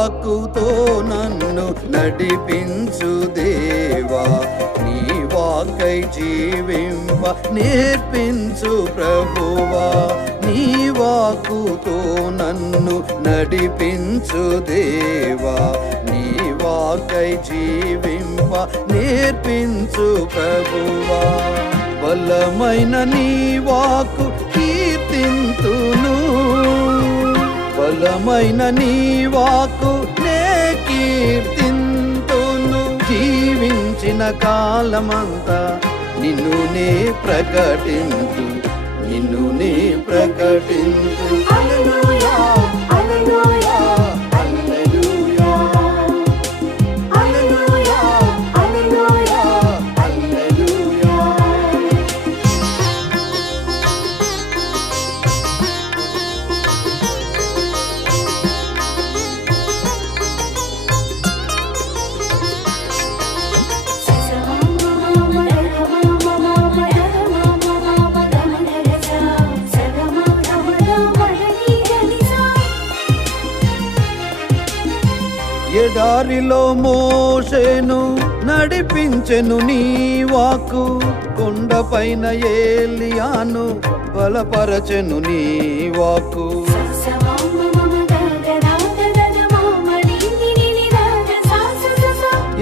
వాక్కుతో నన్ను నడిపించు దేవా. నీ వాకై జీవింప నేర్పించు ప్రభువా. నీ వాకుతో నన్ను నడిపించు దేవా. నీ వాకై జీవింప నేర్పించు ప్రభువా. బలమైన నీ వాకు కీర్తింతును. బలమైన నీ వాకు నే కీర్తింతును. జీవించిన కాలమంతా నిన్ను నే ప్రకటించు. నిన్ను నే ప్రకటించు. ఎడారిలో మోషేను నడిపించెను నీ వాకు కొండపైన ఏలియాను బలపరచెను నీ వాకు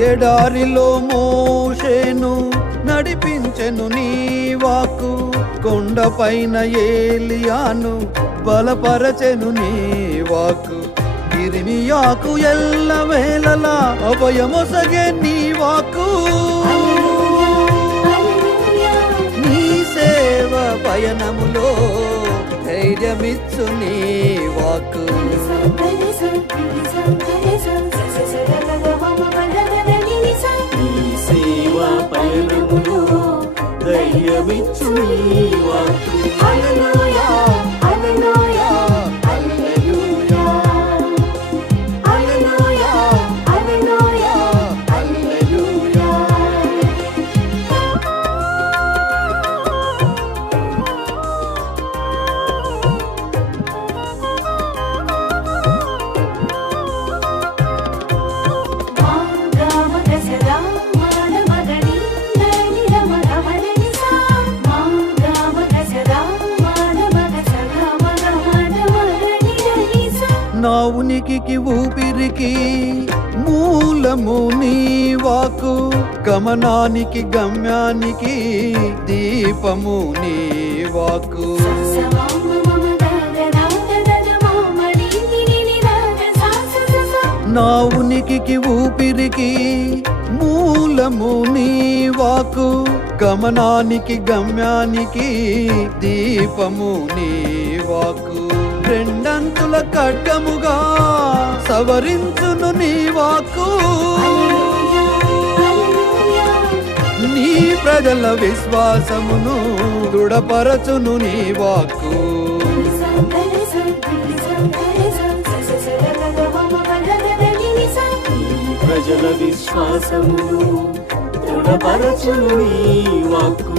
ఎడారిలో మోషేను నడిపించెను నీ వాకు కొండపైన ఏలియాను బలపరచెను నీ వాకు ఇరిమియాకు ఎల్ల వేళలా అభయమొసగే నీ వాకు. నీ సేవ పయనములో ధైర్యమిచ్చు నీ వాకు. పయనములో ధైర్యమిచ్చు నీ వాకు. నా ఉనికికి ఊపిరికి మూలము నీ వాకు గమనానికి గమ్యానికి దీపము నీ వాకు. నా ఉనికికి ఊపిరికి మూలము నీ వాకు గమనానికి గమ్యానికి దీపము నీ వాకు. రెండంతుల కడ్గముగా సవరించును నీ వాకు నీ ప్రజల విశ్వాసమును దృఢపరచును నీ వాక్కు. ప్రజల విశ్వాసమును దృఢపరచును నీ వాక్కు.